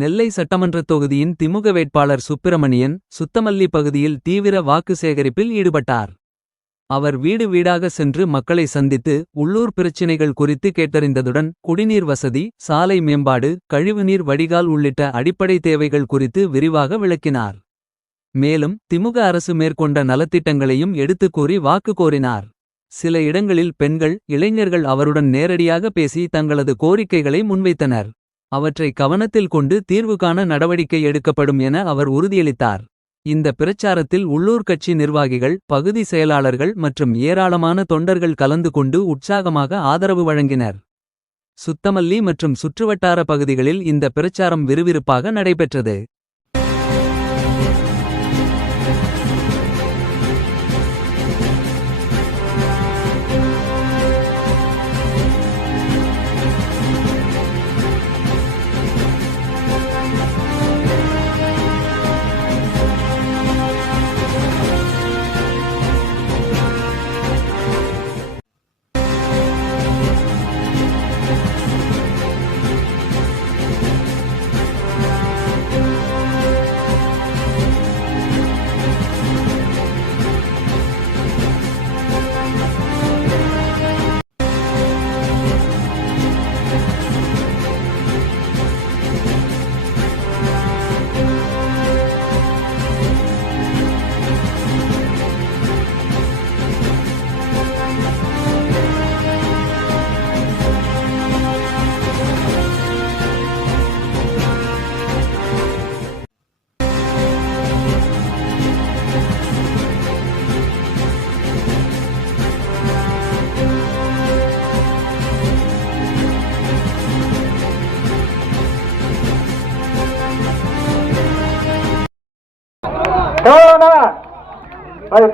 நெல்லை சட்டமன்றத் தொகுதியின் திமுக வேட்பாளர் சுப்பிரமணியன் சுத்தமல்லி பகுதியில் தீவிர வாக்கு சேகரிப்பில் ஈடுபட்டார். அவர் வீடு வீடாக சென்று மக்களை சந்தித்து உள்ளூர் பிரச்சினைகள் குறித்து கேட்டறிந்ததுடன் குடிநீர் வசதி, சாலை மேம்பாடு, கழிவுநீர் வடிகால் உள்ளிட்ட அடிப்படை தேவைகள் குறித்து விரிவாக விளக்கினார். மேலும் திமுக அரசு மேற்கொண்ட நலத்திட்டங்களையும் எடுத்துக் கூறி வாக்கு கோரினார். சில இடங்களில் பெண்கள், இளைஞர்கள் அவருடன் நேரடியாக பேசி தங்களது கோரிக்கைகளை முன்வைத்தனர். அவற்றை கவனத்தில் கொண்டு தீர்வு காண நடவடிக்கை எடுக்கப்படும் என அவர் உறுதியளித்தார். இந்த பிரச்சாரத்தில் உள்ளூர் கட்சி நிர்வாகிகள், பகுதி செயலாளர்கள் மற்றும் ஏராளமான தொண்டர்கள் கலந்து கொண்டு உற்சாகமாக ஆதரவு வழங்கினர். சுத்தமல்லி மற்றும் சுற்றுவட்டார பகுதிகளில் இந்த பிரச்சாரம் விறுவிறுப்பாக நடைபெற்றது.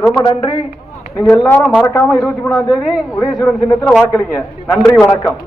ரொம்ப நன்றி. நீங்க எல்லாரும் மறக்காம 23ஆம் தேதி உதயசூரன் சின்னத்துல வாக்களிங்க. நன்றி, வணக்கம்.